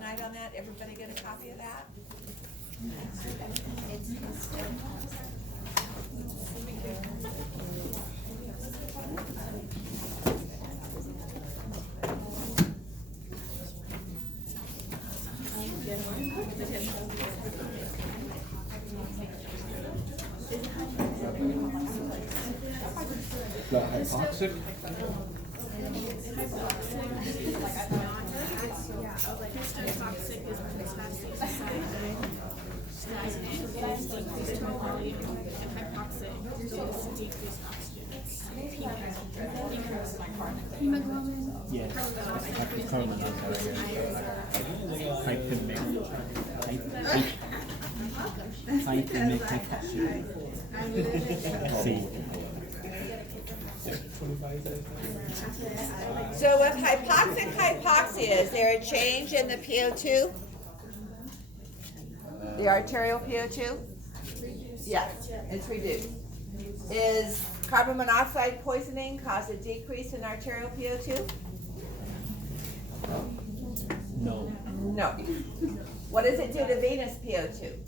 tonight on that? Everybody get a copy of that? The hypoxic? Histotoxic is metastatic decreased total volume, and hypoxic is decreased oxygen. Hemoglobin. Yes. Carbon dioxide. See. So with hypoxic hypoxia, is there a change in the PO2? The arterial PO2? Yes, it's reduced. Is carbon monoxide poisoning cause a decrease in arterial PO2? No. No. What does it do to venous PO2?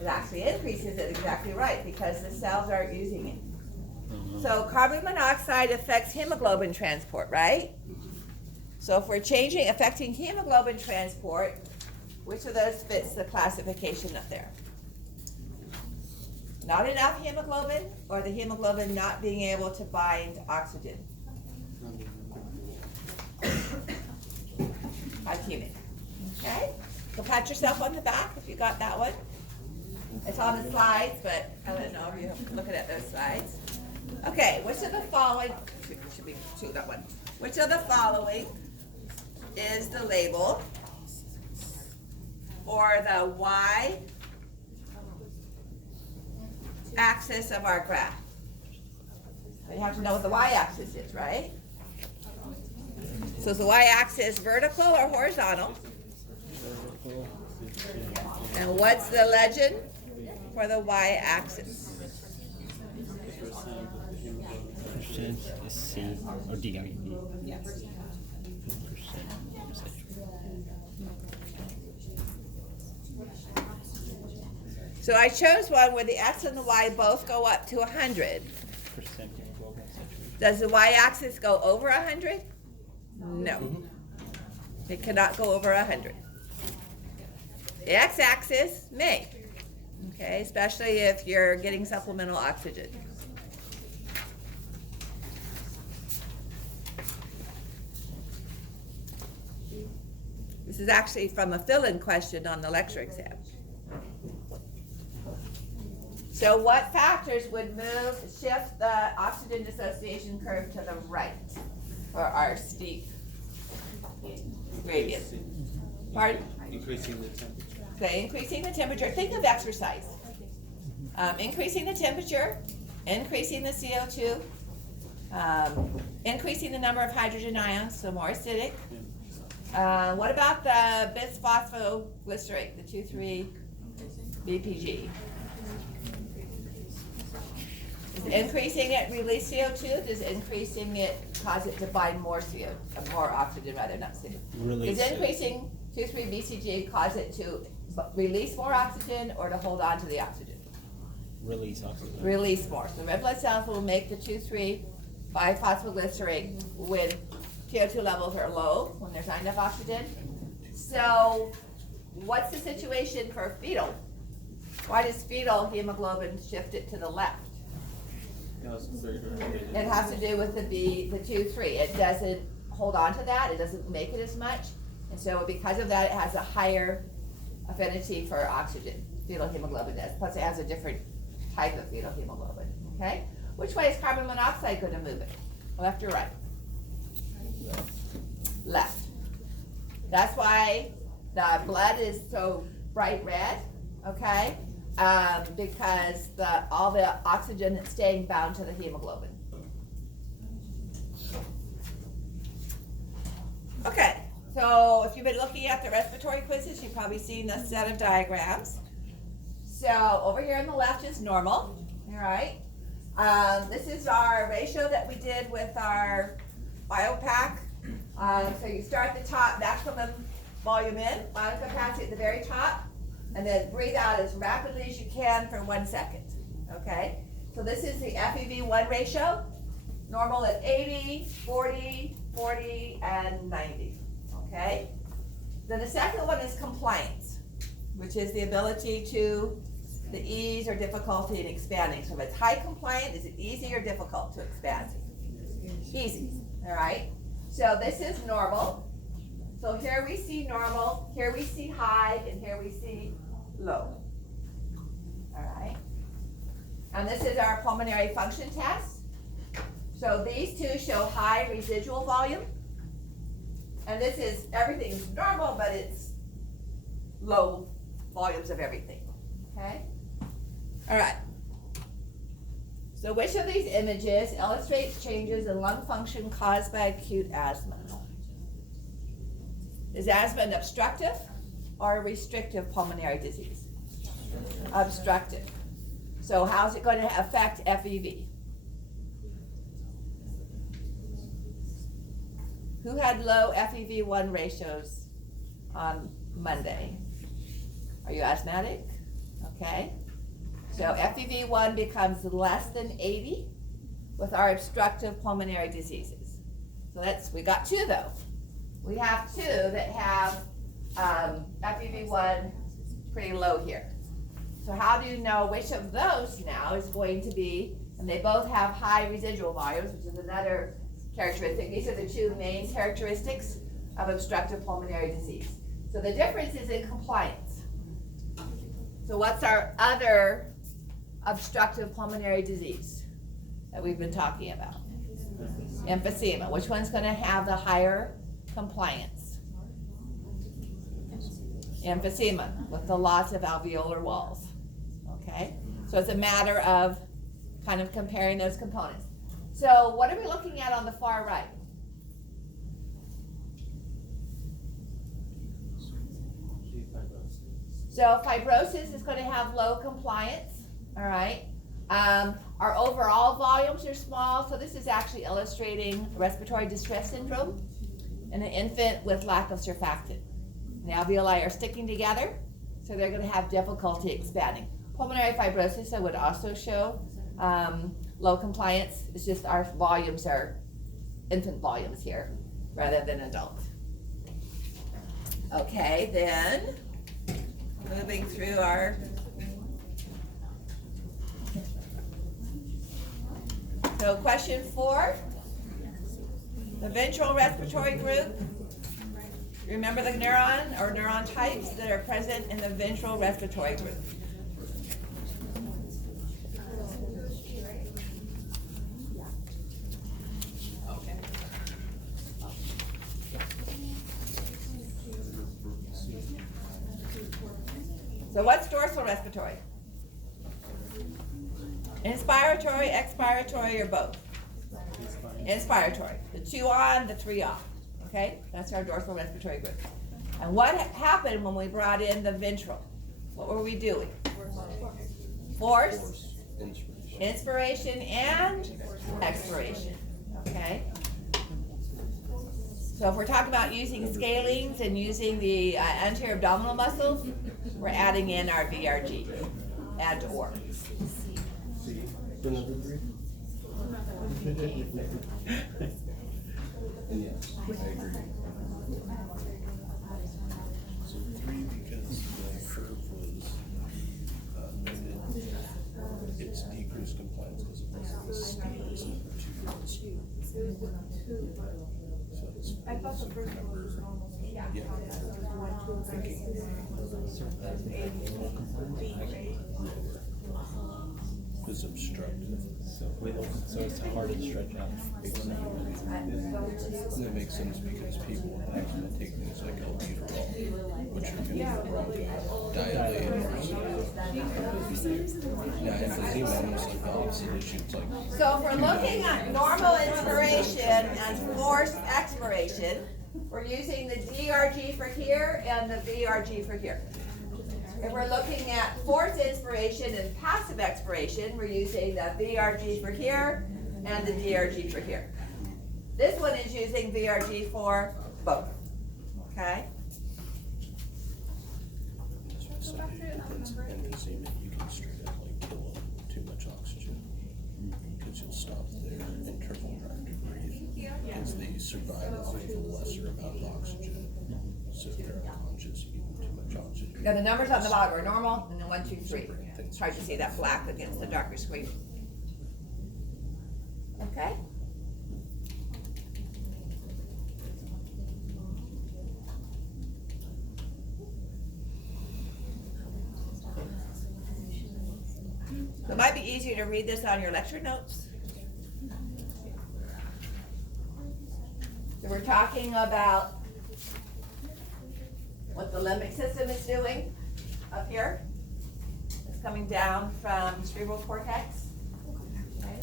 It actually increases it, exactly right, because the cells aren't using it. So carbon monoxide affects hemoglobin transport, right? So if we're affecting hemoglobin transport, which of those fits the classification up there? Not enough hemoglobin, or the hemoglobin not being able to bind oxygen? Hypemic. Okay? So pat yourself on the back if you got that one. It's on the slides, but I don't know if you're looking at those slides. Okay, which of the following, should be two, that one. Which of the following is the label or the Y axis of our graph? You have to know what the Y axis is, right? So is the Y axis vertical or horizontal? And what's the legend for the Y axis? Percent is C or D, I mean D. Yes. So I chose one where the X and the Y both go up to 100. Percent hemoglobin saturation. Does the Y-axis go over 100? No. It cannot go over 100. The X-axis may. Okay, especially if you're getting supplemental oxygen. This is actually from a fill-in question on the lecture exam. So what factors would shift the oxygen dissociation curve to the right for our steep gradient? Pardon? Increasing the temperature. Okay, increasing the temperature. Think of exercise. Increasing the temperature, increasing the CO2, increasing the number of hydrogen ions, so more acidic. What about the bisphosphoglycerate, the 2,3-BPG? Is increasing it release CO2? Does increasing it cause it to bind more more oxygen rather, not CO2? Release Does increasing 2,3-BCG cause it to release more oxygen or to hold on to the oxygen? Release oxygen. Release more. So red blood cells will make the 2,3-biphosphogycerate when CO2 levels are low, when there's not enough oxygen. So what's the situation for fetal? Why does fetal hemoglobin shift it to the left? It has to do with the 2,3. It doesn't hold on to that. It doesn't make it as much. And so because of that, it has a higher affinity for oxygen. Fetal hemoglobin does. Plus it has a different type of fetal hemoglobin. Okay? Which way is carbon monoxide going to move it? Left or right? Left. That's why the blood is so bright red, okay? Because all the oxygen is staying bound to the hemoglobin. Okay, so if you've been looking at the respiratory quizzes, you've probably seen this set of diagrams. So over here on the left is normal, all right? This is our ratio that we did with our BioPack So you start at the top, maximum volume in, vital capacity at the very top, and then breathe out as rapidly as you can for 1 second, okay? So this is the FEV1 ratio, normal at 80, 40, 40, and 90, okay? Then the second one is compliance, which is the ability to, the ease or difficulty in expanding. So if it's high compliant, is it easy or difficult to expand? Easy, all right? So this is normal. So here we see normal, here we see high, and here we see low. All right. And this is our pulmonary function test. So these two show high residual volume. And this is, everything's normal, but it's low volumes of everything. Okay? All right. So which of these images illustrates changes in lung function caused by acute asthma? Is asthma an obstructive or a restrictive pulmonary disease? Obstructive. So how's it going to affect FEV? Who had low FEV1 ratios on Monday? Are you asthmatic? Okay. So FEV1 becomes less than 80 with our obstructive pulmonary diseases. So we got two though. We have two that have FEV1 pretty low here. So how do you know which of those now is going to be, and they both have high residual volumes, which is another characteristic. These are the two main characteristics of obstructive pulmonary disease. So the difference is in compliance. So what's our other obstructive pulmonary disease that we've been talking about? Emphysema. Which one's going to have the higher compliance? Emphysema, with the loss of alveolar walls. Okay? So it's a matter of kind of comparing those components. So what are we looking at on the far right? So fibrosis is going to have low compliance, all right? Our overall volumes are small, so this is actually illustrating respiratory distress syndrome in an infant with lack of surfactant. The alveoli are sticking together, so they're going to have difficulty expanding. Pulmonary fibrosis, I would also show low compliance. It's just our volumes are infant volumes here rather than adult. Okay, then moving through our so question 4, the ventral respiratory group. Remember the neuron or neuron types that are present in the ventral respiratory group. So what's dorsal respiratory? Inspiratory, expiratory, or both? Inspiratory. The 2 on, the 3 off. Okay? That's our dorsal respiratory group. And what happened when we brought in the ventral? What were we doing? Force, inspiration, and expiration. Okay? So if we're talking about using scalenes and using the anterior abdominal muscles, we're adding in our VRG and or. Yes, I agree. So 3 because the curve was noted, it's decreased compliance because it wasn't the scales of 2. So it's I thought the first one was almost. yeah. It's obstructive. So it's harder to stretch out. And that makes sense because people with asthma take things like albuterol, which are going to bronchodilate. Now, emphysema almost like the opposite issue. It's like So if we're looking at normal inspiration and forced expiration, we're using the DRG for here and the VRG for here. If we're looking at forced inspiration and passive expiration, we're using the VRG for here and the DRG for here. This one is using VRG for both, okay? So if it's emphysema, you can straight up like kill them too much oxygen. Because you'll stop their internal drive to breathe. Because they survive with a lesser amount of oxygen. So if they're unconscious, you give them too much oxygen. Now the numbers on the bottom are normal, and then 1, 2, 3. It's hard to see that black against the darker screen. Okay? So it might be easier to read this on your lecture notes. So we're talking about what the limbic system is doing up here. It's coming down from the cerebral cortex. Okay.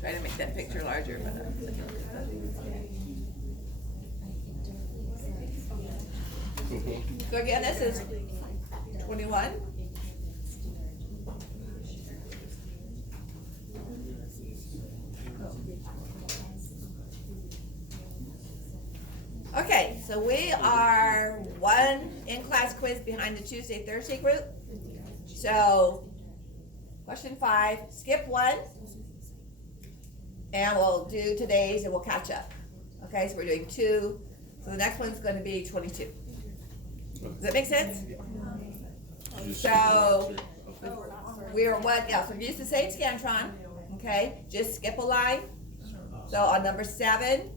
Try to make that picture larger, but so again, this is 21. Okay, so we are one in-class quiz behind the Tuesday, Thursday group. So, question 5, skip 1. And we'll do today's and we'll catch up. Okay, so we're doing 2. So the next one's gonna be 22. Does that make sense? So, we are one, yeah, so we're used to Sage Scantron, okay? Just skip a line. So on number 7,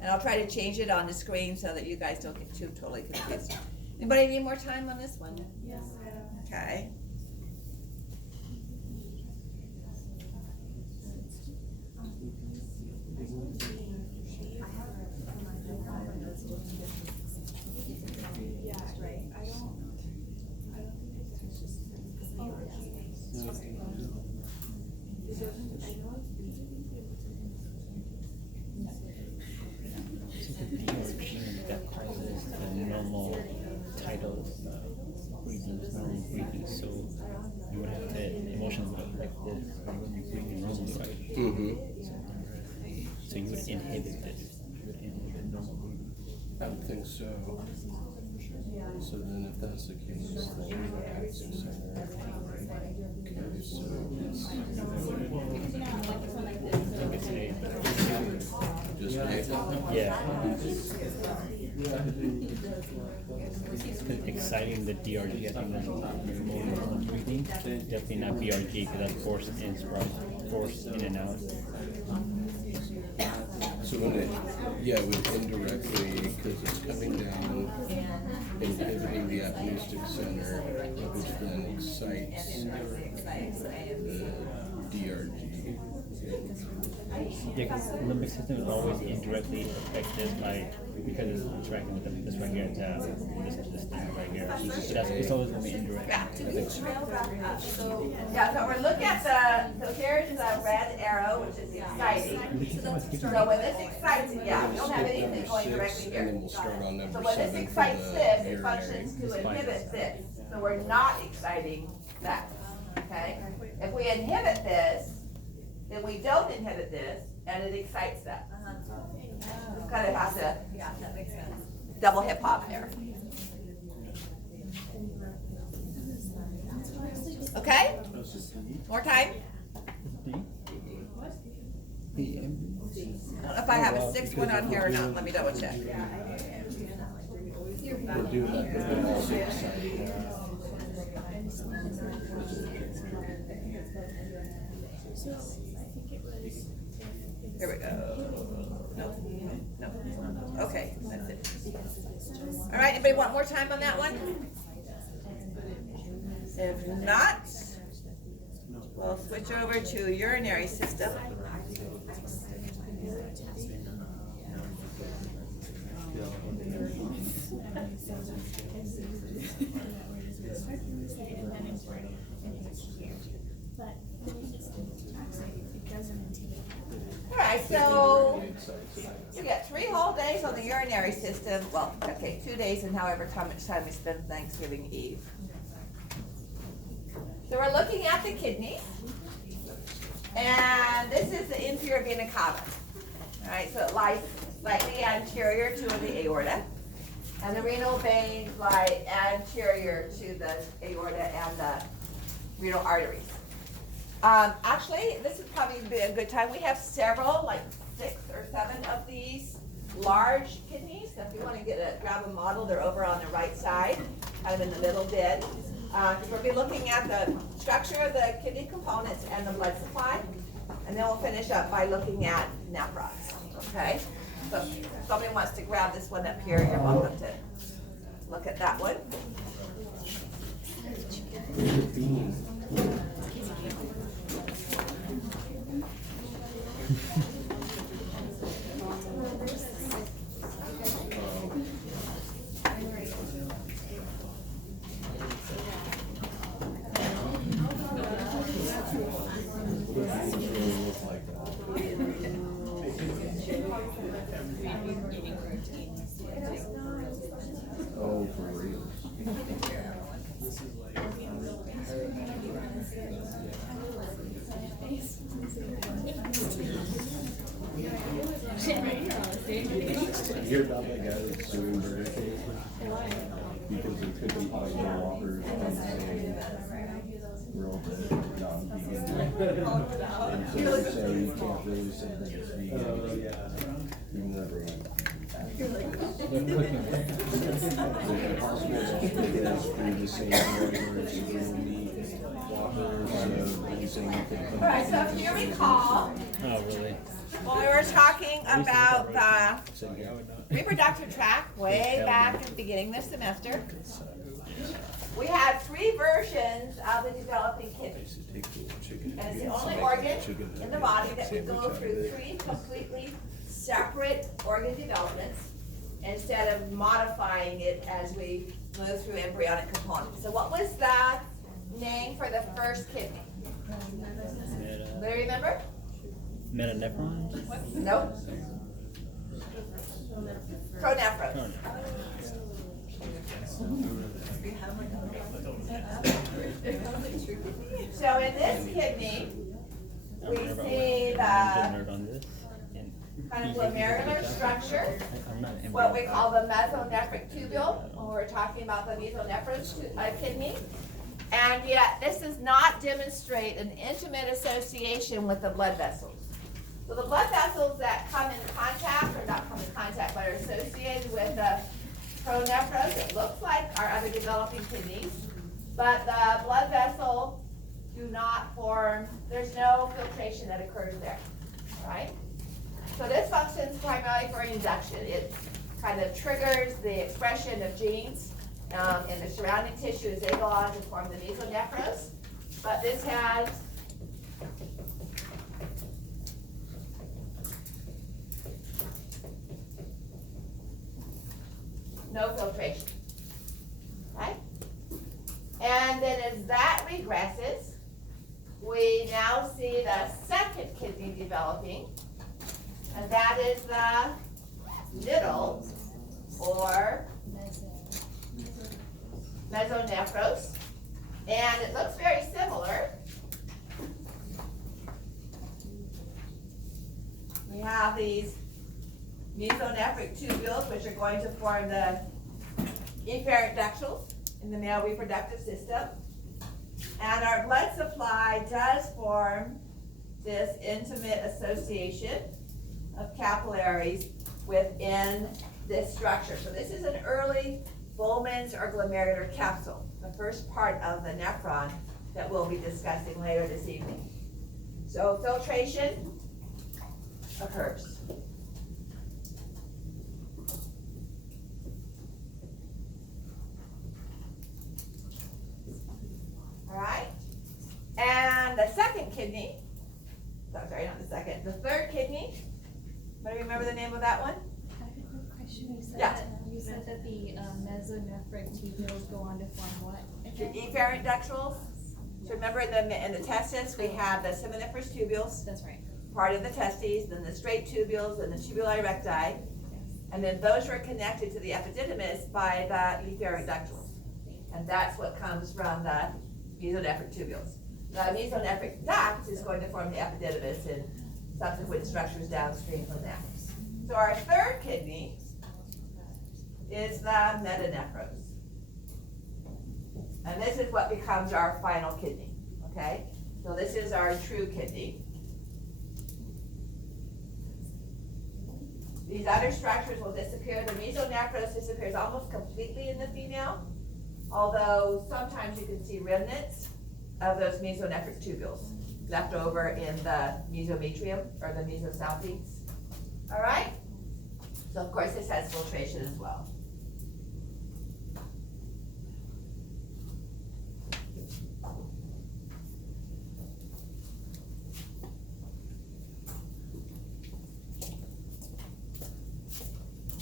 and I'll try to change it on the screen so that you guys don't get too totally confused. Anybody need more time on this one? Yes. Okay. That causes the normal tidal breathing, normal breathing. So you would have to emotions would affect this when you're breathing normally, right? Mm-hmm. So you would inhibit this. You would inhibit normal breathing. I would think so. So then if that's the case, then it's okay, so it's just Yeah. Exciting the DRG, I think that's normal breathing. Definitely not BRG because that's forced in and out. So when it would indirectly, because it's coming down, inhibiting the apneustic center, which then excites the DRG. Yeah, because the limbic system is always indirectly affected by, because it's interacting with this right here, this thing right here. So it's always going to be indirect. Yeah, so we're looking at so here's the red arrow, which is exciting. So when this excites it, we don't have anything going directly And here. then we'll start on So number when this 7 for excites the this, it urinary. functions to inhibit this. So we're not exciting that, okay? If we inhibit this, then we don't inhibit this, and it excites that. Kind of have to double hip hop there. Okay? More time? I don't know if I have a 6th one on here or not. Let me double check. We're doing it, but then also exciting. Here we go. No. Okay, that's it. All right, anybody want more time on that one? If not, we'll switch over to urinary system. All right, get 3 whole days on the urinary system. Well, okay, 2 days and however much time we spend Thanksgiving Eve. So we're looking at the kidney. And this is the inferior vena cava. All right, so it lies slightly anterior to the aorta. And the renal veins lie anterior to the aorta and the renal arteries. Actually, this would probably be a good time. We have several, like 6 or 7 of these large kidneys. So if you want to grab a model, they're over on the right side, kind of in the middle bin. We'll be looking at the structure of the kidney components and the blood supply. And then we'll finish up by looking at nephrons, okay? So if somebody wants to grab this one up here, you're welcome to look at that one. Oh, for real. You hear about that guy that's suing Burger King? Because they couldn't find no offers on saying real non-vegan. And so they say you can't really say that it's vegan. You never Alright, so if you recall, Oh, really? when we were talking about the reproductive tract way back at the beginning of the semester, we had 3 versions of the developing kidney. And it's the only organ in the body that we go through 3 completely separate organ developments instead of modifying it as we move through embryonic components. So what was the name for the first kidney? Do you remember? Metanephron? Nope. Pronephros. So in this kidney, we see the kind of glomerular structure, what we call the mesonephric tubule, when we're talking about the mesonephros kidney. And yet, this does not demonstrate an intimate association with the blood vessels. So the blood vessels that come in contact, or not come in contact, but are associated with the pronephros, it looks like our other developing kidneys, but the blood vessel do not form, there's no filtration that occurs there, right? So this functions primarily for induction. It kind of triggers the expression of genes in the surrounding tissue as they go on to form the mesonephros. But this has no filtration, right? And then as that regresses, we now see the second kidney developing, and that is the middle, or mesonephros. And it looks very similar. We have these mesonephric tubules, which are going to form the efferent ductals in the male reproductive system. And our blood supply does form this intimate association of capillaries within this structure. So this is an early Bowman's or glomerular capsule, the first part of the nephron that we'll be discussing later this evening. So filtration occurs. All right, and the second kidney, sorry, not the second, the third kidney, anybody remember the name of that one? I have a quick question. Yeah. You said that the mesonephric tubules go on to form what? The efferent ductules. So remember in the testis, we have the seminiferous tubules That's right. part of the testes, then the straight tubules, and the tubuli recti, and then those are connected to the epididymis by the efferent ductules. And that's what comes from the mesonephric tubules. The mesonephric duct is going to form the epididymis and subsequent structures downstream from that. So our third kidney is the metanephros. And this is what becomes our final kidney, okay? So this is our true kidney. These other structures will disappear. The mesonephros disappears almost completely in the female, although sometimes you can see remnants of those mesonephric tubules left over in the mesometrium or the mesosalpinx. All right? So of course this has filtration as well.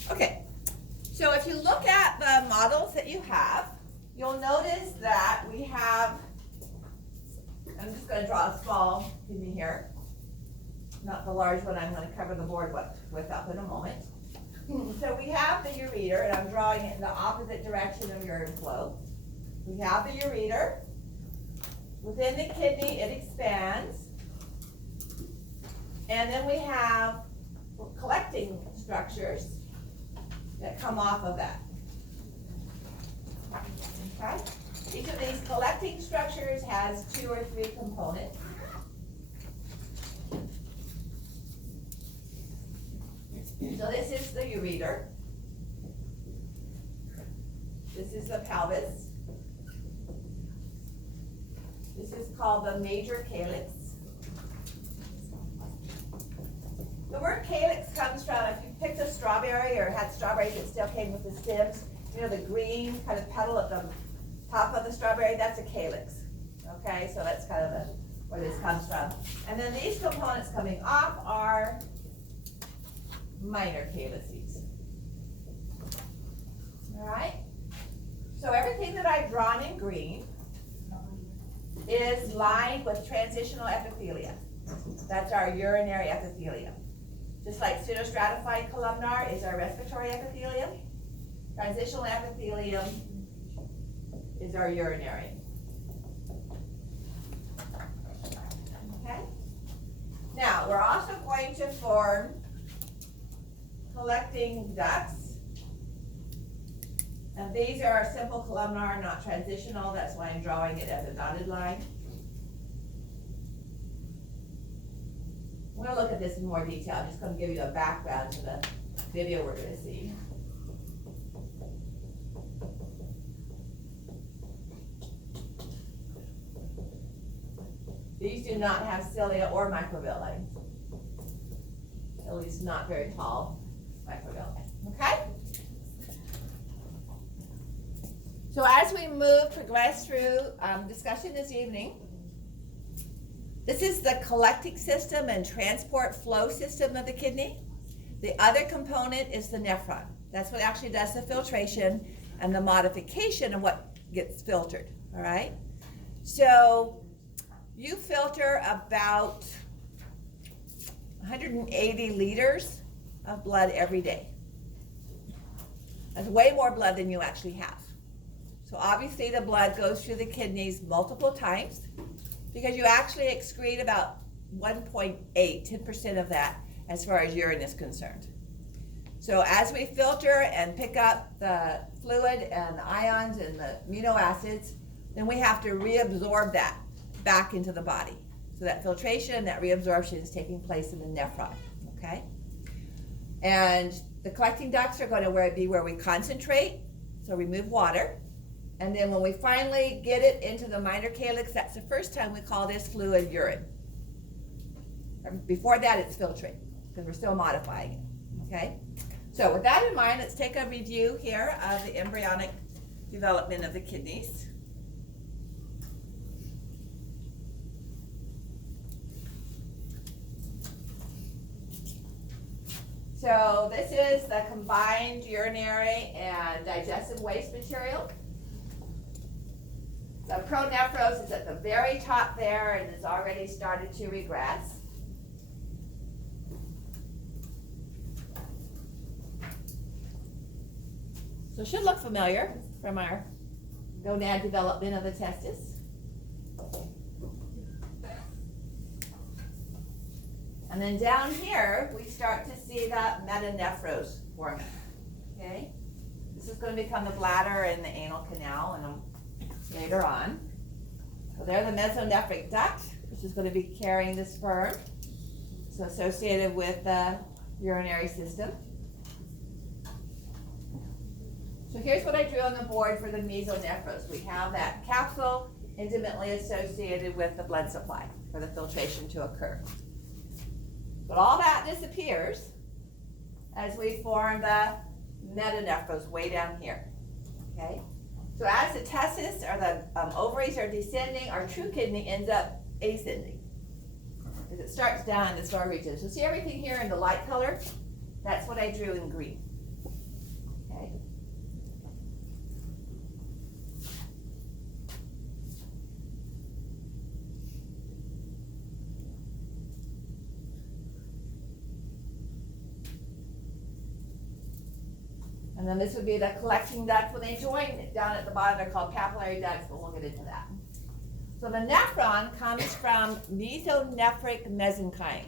Okay, so if you look at the models that you have, you'll notice that we have, I'm just going to draw a small kidney here, not the large one I'm going to cover the board with up in a moment. So we have the ureter, and I'm drawing it in the opposite direction of urine flow. We have the ureter. Within the kidney, it expands. And then we have collecting structures that come off of that. Okay? Each of these collecting structures has 2 or 3 components. So this is the ureter. This is the pelvis. This is called the major calyx. The word calyx comes from, if you picked a strawberry or had strawberries that still came with the stems, you know, the green kind of petal at the top of the strawberry, that's a calyx. Okay, so that's kind of where this comes from. And then these components coming off are minor calyces. All right? So everything that I've drawn in green is lined with transitional epithelia. That's our urinary epithelium. Just like pseudostratified columnar is our respiratory epithelium, transitional epithelium is our urinary. Okay? Now, we're also going to form collecting ducts. And these are simple columnar, not transitional. That's why I'm drawing it as a dotted line. We're going to look at this in more detail. I'm just going to give you a background to the video we're going to see. These do not have cilia or microvilli. At least not very tall microvilli. Okay? So as we progress through discussion this evening, this is the collecting system and transport flow system of the kidney. The other component is the nephron. That's what actually does the filtration and the modification of what gets filtered, all right? So you filter about 180 liters of blood every day. That's way more blood than you actually have. So obviously the blood goes through the kidneys multiple times because you actually excrete about 1.8, 10% of that as far as urine is concerned. So as we filter and pick up the fluid and the ions and the amino acids, then we have to reabsorb that back into the body. So that filtration, that reabsorption is taking place in the nephron, okay? And the collecting ducts are going to be where we concentrate, so remove water. And then when we finally get it into the minor calyx, that's the first time we call this fluid urine. Before that, it's filtrate, because we're still modifying it, okay? So with that in mind, let's take a review here of the embryonic development of the kidneys. So this is the combined urinary and digestive waste material. The pronephros is at the very top there and has already started to regress. So it should look familiar from our gonad development of the testis. And then down here, we start to see the metanephros forming, okay? This is going to become the bladder and the anal canal and later on. So there's the mesonephric duct, which is going to be carrying the sperm. So associated with the urinary system. So here's what I drew on the board for the mesonephros. We have that capsule intimately associated with the blood supply for the filtration to occur. But all that disappears as we form the metanephros way down here, okay? So as the testis or the ovaries are descending, our true kidney ends up ascending. Because it starts down in the star region. So see everything here in the light color? That's what I drew in green, okay? And then this would be the collecting duct. When they join down at the bottom, they're called capillary ducts, but we'll get into that. So the nephron comes from mesonephric mesenchyme.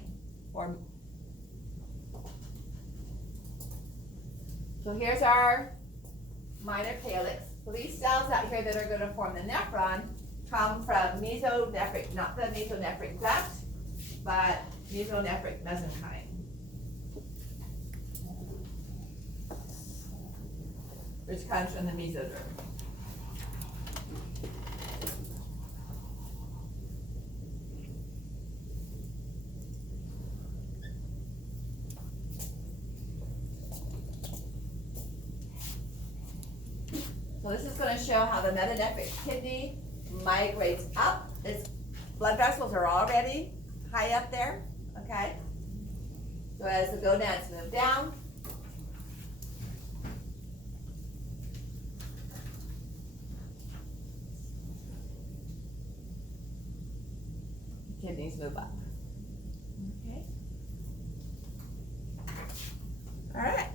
So here's our minor calyx. So these cells out here that are going to form the nephron come from mesonephric, not the mesonephric duct, but mesonephric mesenchyme. Which comes from the mesoderm. So this is going to show how the metanephric kidney migrates up. Its blood vessels are already high up there, okay? So as the gonads move down, kidneys move up. Okay. All right.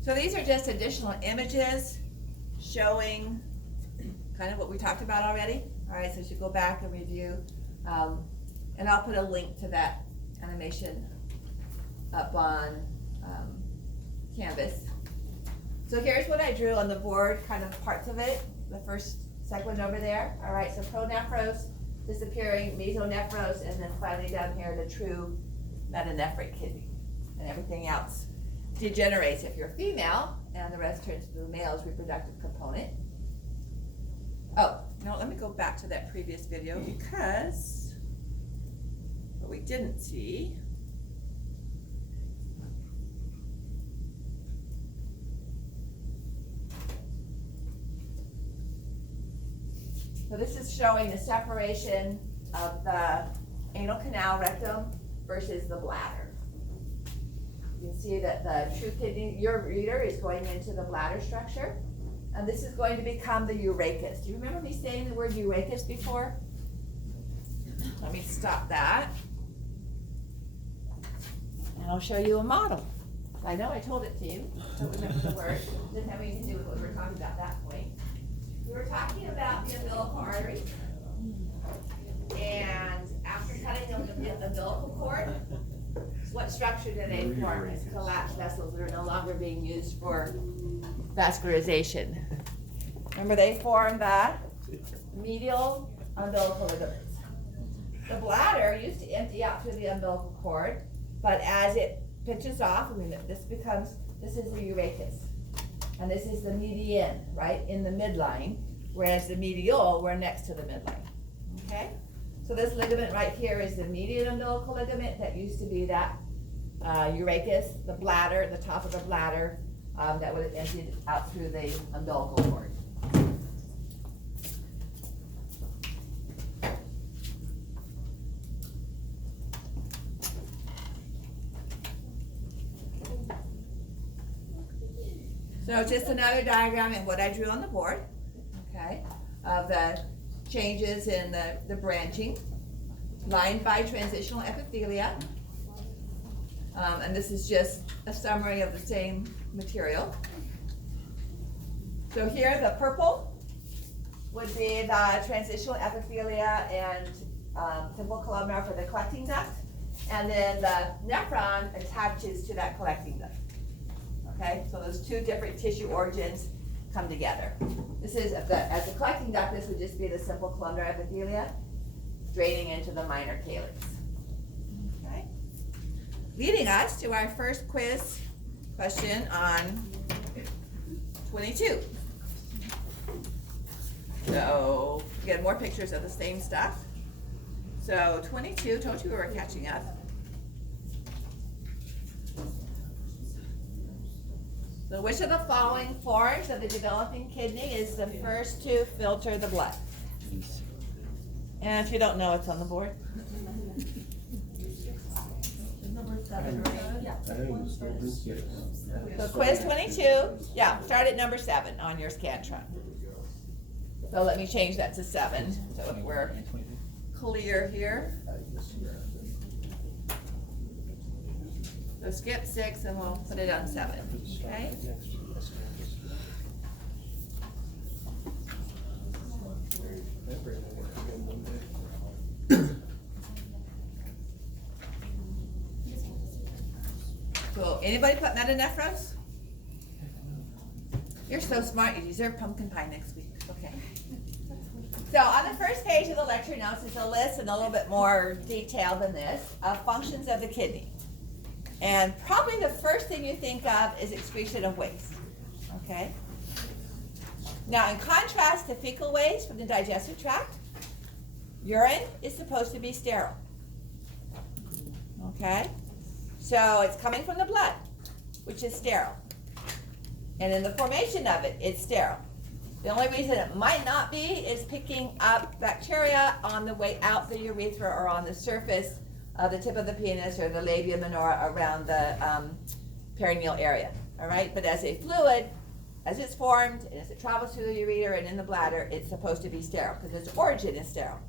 So these are just additional images showing kind of what we talked about already. All right, so you should go back and review, and I'll put a link to that animation up on Canvas. So here's what I drew on the board, kind of parts of it, the first segment over there. All right, so pronephros disappearing, mesonephros, and then finally down here the true metanephric kidney, and everything else degenerates if you're female, and the rest turns to the male's reproductive component. Oh, no, let me go back to that previous video because what we didn't see. So this is showing the separation of the anal canal rectum versus the bladder. You can see that the true kidney, your reader is going into the bladder structure. And this is going to become the urachus. Do you remember me saying the word urachus before? Let me stop that. And I'll show you a model. I know I told it to you. Don't remember the word. It didn't have anything to do with what we were talking about at that point. We were talking about the umbilical artery. And after cutting the umbilical cord, what structure do they form as collapsed vessels that are no longer being used for vascularization? Remember, they form the medial umbilical ligaments. The bladder used to empty out through the umbilical cord, but as it pitches off, this is the urachus. And this is the median, right, in the midline, whereas the medial, we're next to the midline, okay? So this ligament right here is the median umbilical ligament that used to be that urachus, the bladder, the top of the bladder, that would have emptied out through the umbilical cord. So it's just another diagram of what I drew on the board, okay, of the changes in the branching, lined by transitional epithelia. And this is just a summary of the same material. So here, the purple would be the transitional epithelia and simple columnar for the collecting duct. And then the nephron attaches to that collecting duct. Okay, so those two different tissue origins come together. This is, as the collecting duct, this would just be the simple columnar epithelia draining into the minor calyx. Okay, leading us to our first quiz question on 22. So, again, more pictures of the same stuff. So 22, told you we were catching up. So which of the following forms of the developing kidney is the first to filter the blood? And if you don't know, it's on the board. So quiz 22, yeah, start at number 7 on your Scantron. So let me change that to 7, so if we're clear here. So skip 6 and we'll put it on 7, okay? So anybody put metanephros? You're so smart, you deserve pumpkin pie next week, okay? So on the first page of the lecture notes is a list and a little bit more detailed than this of functions of the kidney. And probably the first thing you think of is excretion of waste, okay? Now in contrast to fecal waste from the digestive tract, urine is supposed to be sterile, okay? So it's coming from the blood, which is sterile. And in the formation of it, it's sterile. The only reason it might not be is picking up bacteria on the way out the urethra or on the surface of the tip of the penis or the labia minora around the perineal area, all right? But as a fluid, as it's formed and as it travels through the ureter and in the bladder, it's supposed to be sterile because its origin is sterile.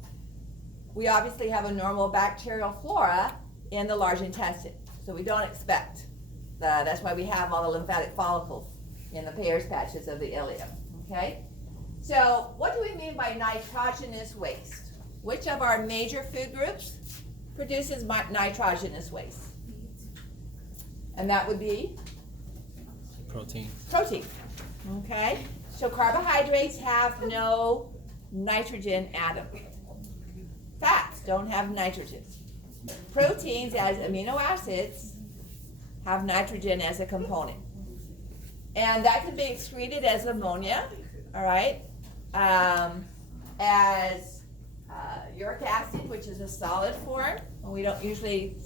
We obviously have a normal bacterial flora in the large intestine, so we don't expect that's why we have all the lymphatic follicles in the Peyer's patches of the ileum, okay? So what do we mean by nitrogenous waste? Which of our major food groups produces nitrogenous waste? And that would be? Protein. Protein, okay? So carbohydrates have no nitrogen atom. Fats don't have nitrogen. Proteins, as amino acids, have nitrogen as a component. And that can be excreted as ammonia, all right? As uric acid, which is a solid form. And we don't usually,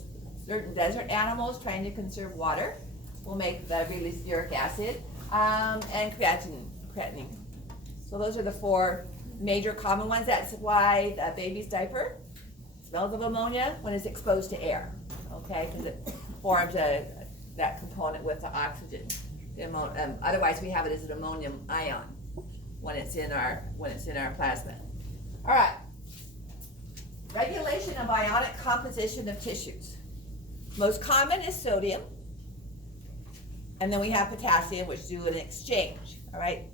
certain desert animals trying to conserve water will make the release uric acid, and creatinine. So those are the 4 major common ones. That's why the baby's diaper smells of ammonia when it's exposed to air, okay? Because it forms that component with the oxygen. Otherwise, we have it as an ammonium ion when it's in our plasma. All right. Regulation of ionic composition of tissues. Most common is sodium, and then we have potassium, which do an exchange. All right.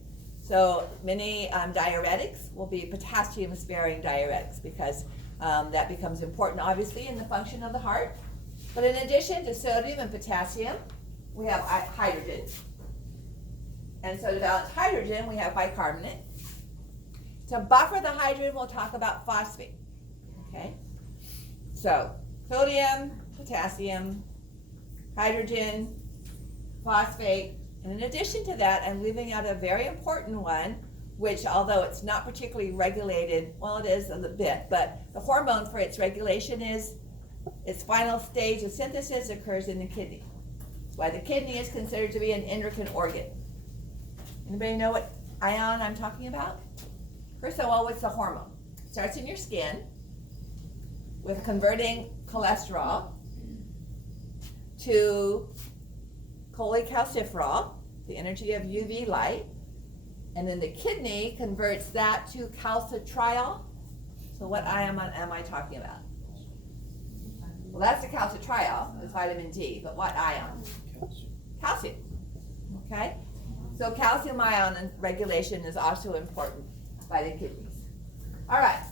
So many diuretics will be potassium-sparing diuretics because that becomes important, obviously, in the function of the heart. But in addition to sodium and potassium, we have hydrogen. And so to balance hydrogen, we have bicarbonate. To buffer the hydrogen, we'll talk about phosphate. Okay? So sodium, potassium, hydrogen, phosphate. And in addition to that, I'm leaving out a very important one, which although it's not particularly regulated, well, it is a little bit, but the hormone for its regulation is its final stage of synthesis occurs in the kidney. That's why the kidney is considered to be an endocrine organ. Anybody know what ion I'm talking about? First of all, what's the hormone? It starts in your skin with converting cholesterol to cholecalciferol, the energy of UV light, and then the kidney converts that to calcitriol. So what ion am I talking about? Well, that's the calcitriol, it's vitamin D, but what ion? Calcium. Okay? So calcium ion regulation is also important by the kidneys. All right.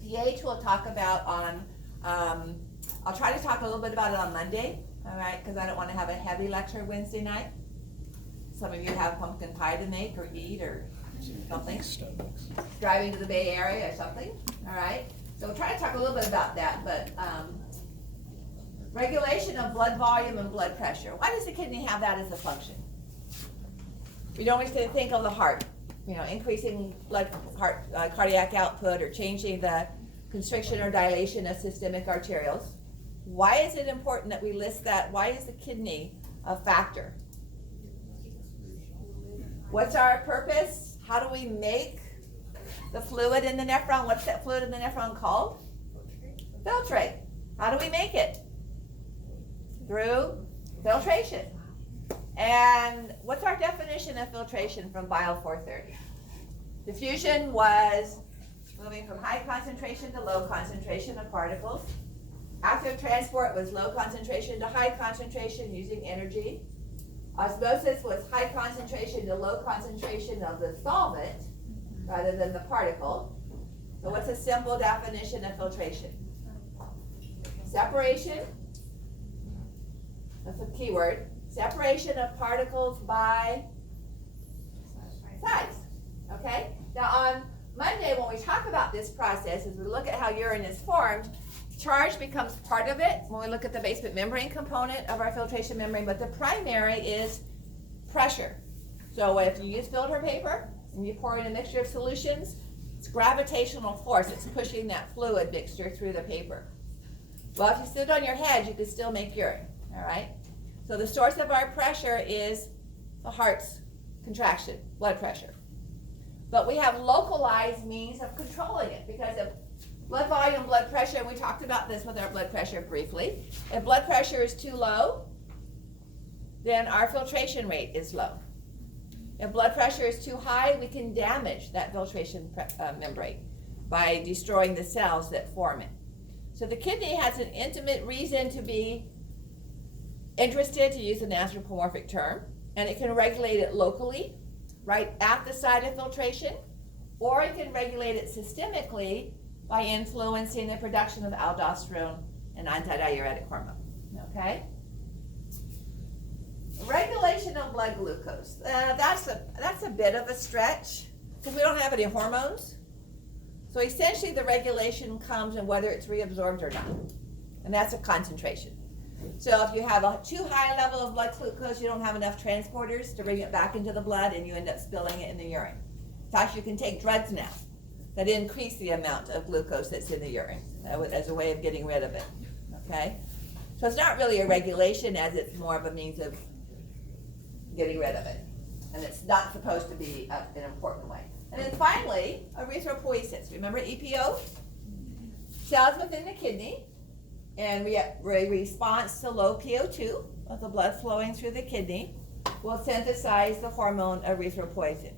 pH we'll talk about on, I'll try to talk a little bit about it on Monday, all right, because I don't want to have a heavy lecture Wednesday night. Some of you have pumpkin pie to make or eat or something. Driving to the Bay Area or something, all right? So we'll try to talk a little bit about that, but regulation of blood volume and blood pressure. Why does the kidney have that as a function? We don't always think of the heart, increasing cardiac output or changing the constriction or dilation of systemic arterioles. Why is it important that we list that? Why is the kidney a factor? What's our purpose? How do we make the fluid in the nephron? What's that fluid in the nephron called? Filtrate. How do we make it? Through filtration. And what's our definition of filtration from Bio 430? Diffusion was moving from high concentration to low concentration of particles. Active transport was low concentration to high concentration using energy. Osmosis was high concentration to low concentration of the solvent rather than the particle. So what's a simple definition of filtration? Separation, that's a key word, separation of particles by size, okay? Now on Monday when we talk about this process, as we look at how urine is formed, charge becomes part of it when we look at the basement membrane component of our filtration membrane, but the primary is pressure. So if you use filter paper and you pour in a mixture of solutions, it's gravitational force. It's pushing that fluid mixture through the paper. Well, if you sit on your head, you can still make urine, all right? So the source of our pressure is the heart's contraction, blood pressure. But we have localized means of controlling it because of blood volume, blood pressure, and we talked about this with our blood pressure briefly. If blood pressure is too low, then our filtration rate is low. If blood pressure is too high, we can damage that filtration membrane by destroying the cells that form it. So the kidney has an intimate reason to be interested, to use an anthropomorphic term, and it can regulate it locally, right at the site of filtration, or it can regulate it systemically by influencing the production of aldosterone and antidiuretic hormone, okay? Regulation of blood glucose. That's a bit of a stretch because we don't have any hormones. So essentially the regulation comes in whether it's reabsorbed or not. And that's a concentration. So if you have a too high a level of blood glucose, you don't have enough transporters to bring it back into the blood and you end up spilling it in the urine. In fact, you can take drugs now that increase the amount of glucose that's in the urine as a way of getting rid of it, okay? So it's not really a regulation as it's more of a means of getting rid of it. And it's not supposed to be an important way. And then finally, erythropoiesis. Remember EPO? Cells within the kidney, and response to low PO2 of the blood flowing through the kidney will synthesize the hormone erythropoietin.